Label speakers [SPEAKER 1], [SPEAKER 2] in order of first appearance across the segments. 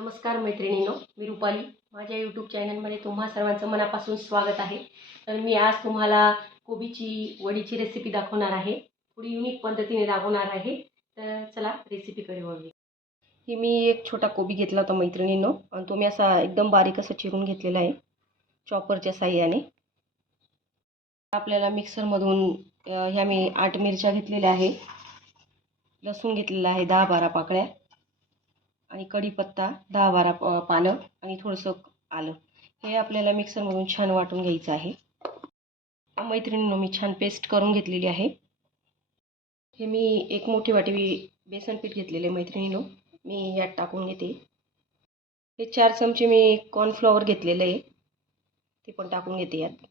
[SPEAKER 1] नमस्कार मैत्रिणींनो मी रुपाली. माझ्या यूट्यूब चॅनलमध्ये तुम्हा सर्वांचं मनापासून स्वागत आहे. तर मी आज तुम्हाला कोबीची वडीची रेसिपी दाखवणार आहे. थोडी युनिक पद्धतीने दाखवणार आहे. तर चला रेसिपीकडे वळूया. ही मी एक छोटा कोबी घेतला होता मैत्रिणींनो आणि तो मी असा एकदम बारीक असं चिरून घेतलेला आहे चॉपरच्या साह्याने. आपल्याला मिक्सरमधून ह्या मी आठ मिरच्या घेतलेल्या आहे. लसूण घेतलेला आहे दहा बारा पाकळ्या. आणि कढीपत्ता दहा बारा प पानं आणि थोडंसं आलं. हे आपल्याला मिक्सरमधून छान वाटून घ्यायचं आहे. मैत्रिणींनो मी छान पेस्ट करून घेतलेली आहे. हे मी एक मोठी वाटी बेसन पीठ घेतलेले मैत्रिणीनो. मी यात टाकून घेते. हे चार चमचे मी कॉर्नफ्लॉवर घेतलेलं आहे. ते पण टाकून घेते यात.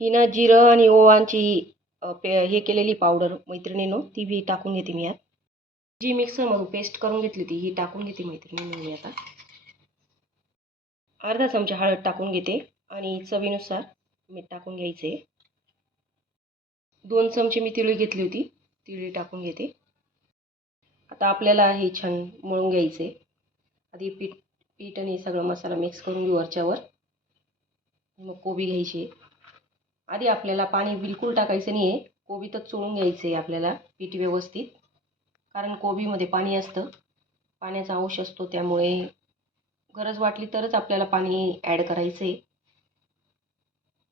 [SPEAKER 1] ही ना जिरं आणि ओवांची पे हे केलेली पावडर मैत्रिणीनो ती बी टाकून घेते मी यात. जी मिक्सरमधून पेस्ट करून घेतली ती ही टाकून घेते मैत्रिणी मी आता. अर्धा चमचा हळद टाकून घेते आणि चवीनुसार मीठ टाकून घ्यायचे. दोन चमचे मी तिळी घेतली होती तिळी टाकून घेते. आता आपल्याला हे छान मळून घ्यायचे. आधी पीठ पीठ आणि सगळं मसाला मिक्स करून घेऊ वरच्यावर. मग कोबी घ्यायची. आधी आपल्याला पाणी बिलकुल टाकायचं नाही आहे कोबीतच चोळून घ्यायचं आहे आपल्याला पीठ व्यवस्थित. कारण कोबीमध्ये पाणी असतं. पाण्याचा अंश असतो त्यामुळे गरज वाटली तरच आपल्याला पाणी ॲड करायचं. आहे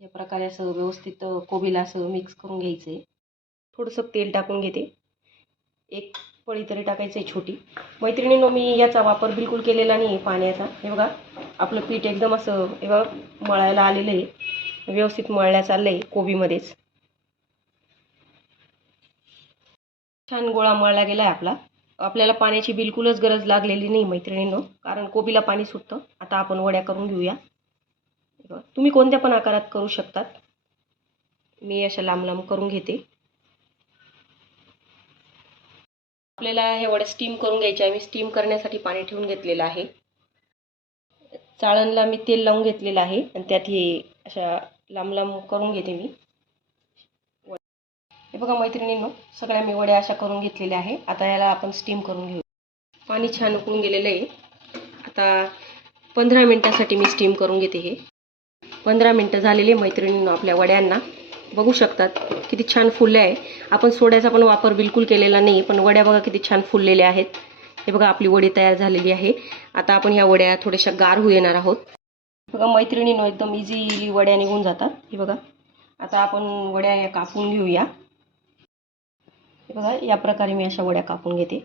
[SPEAKER 1] या प्रकारे असं व्यवस्थित कोबीला असं मिक्स करून घ्यायचं. आहे थोडंसं तेल टाकून घेते. एक पळी तरी टाकायचं आहे छोटी. मैत्रिणींनो मी याचा वापर बिलकुल केलेला नाही आहे पाण्याचा. हे बघा आपलं पीठ एकदम असं हे बघा मळायला आलेलं आहे. व्यवस्थित मळल्या चाललं आहे कोबीमध्येच. छान गोळा मळला गेला आहे आपला. आपल्याला पाण्याची बिलकुलच गरज लागलेली नाही मैत्रिणींनो कारण कोबीला पाणी सुटतं. आता आपण वड्या करून घेऊया. तुम्ही कोणत्या पण आकारात करू शकतात. मी अशा लांब लांब करून घेते. आपल्याला हे वड्या स्टीम करून घ्यायच्या मी स्टीम करण्यासाठी पाणी ठेवून घेतलेलं आहे. चाळणला मी तेल लावून घेतलेलं आहे. आणि त्यात हे अशा लांब लांब करून घेते मी. हे बघा मैत्रिणींनो सगळ्या मी वड्या अशा करून घेतलेल्या आहे आता याला आपण स्टीम करून घेऊ. पाणी छान उकळून गेलेलं आहे. आता पंधरा मिनटासाठी मी स्टीम करून घेते हे. पंधरा मिनटं झालेले मैत्रिणींनो आपल्या वड्यांना. बघू शकतात किती छान फुलले आहे. आपण सोड्याचा पण वापर बिलकुल केलेला नाही पण वड्या बघा किती छान फुललेल्या आहेत. हे बघा आपली वडी तयार झालेली आहे. आता आपण ह्या वड्या थोड्याशा गार होऊ येणार आहोत. बघा मैत्रिणीनो एकदम इझिली वड्या निघून जातात. हे बघा. आता आपण वड्या या कापून घेऊया. बघा या प्रकारे मी अशा वड्या कापून घेते.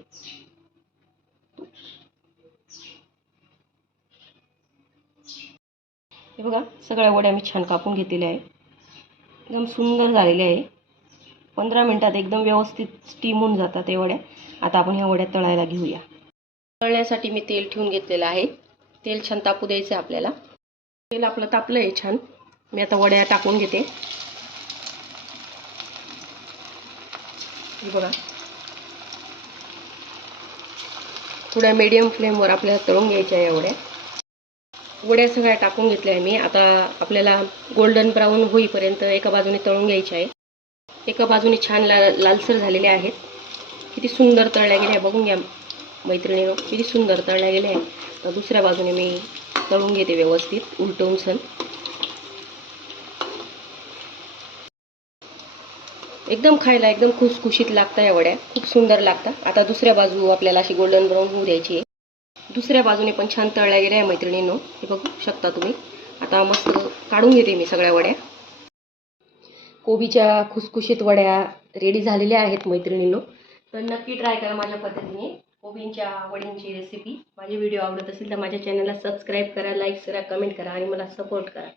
[SPEAKER 1] हे बघा सगळ्या वड्या मी छान कापून घेतलेल्या आहे एकदम सुंदर झालेल्या आहे पंधरा मिनटात एकदम व्यवस्थित स्टीम होऊन जातात हे वड्या. आता आपण ह्या वड्या तळायला घेऊया. तळण्यासाठी मी तेल ठेवून घेतलेलं आहे. तेल छान तापू द्यायचं आहे आपल्याला. तेल आपलं तापलं आहे छान. मी आता वड्या टाकून घेते. बघा. थोड्या मीडियम फ्लेमवर आपल्याला तळून घ्यायच्या आहे वड्या वड्या सगळ्या टाकून घेतल्या आहे मी. आता आपल्याला गोल्डन ब्राऊन होईपर्यंत एका बाजूने तळून घ्यायच्या आहे. एका बाजूने छान ला लालसर झालेले आहेत. किती सुंदर तळल्या गेल्या आहे बघून घ्या मैत्रिणीनं किती सुंदर तळल्या गेल्या आहे तर दुसऱ्या बाजूने मी तळून घेते व्यवस्थित उलटवून सण. एकदम खायला एकदम खुसखुशीत लागता या वड्या. खूप सुंदर लागतात. आता दुसऱ्या बाजू आपल्याला अशी गोल्डन ब्राऊन होऊ द्यायची आहे. दुसऱ्या बाजूने पण छान तळल्या गेल्या आहे मैत्रिणींनो. हे बघू शकता तुम्ही. आता मस्त काढून घेते मी सगळ्या वड्या. कोबीच्या खुसखुशीत वड्या रेडी झालेल्या आहेत मैत्रिणींनो. तर नक्की ट्राय करा माझ्या पद्धतीने कोबींच्या वडींची रेसिपी माझे व्हिडिओ आवडत असेल तर माझ्या चॅनलला सबस्क्राईब करा लाईक करा कमेंट करा आणि मला सपोर्ट करा.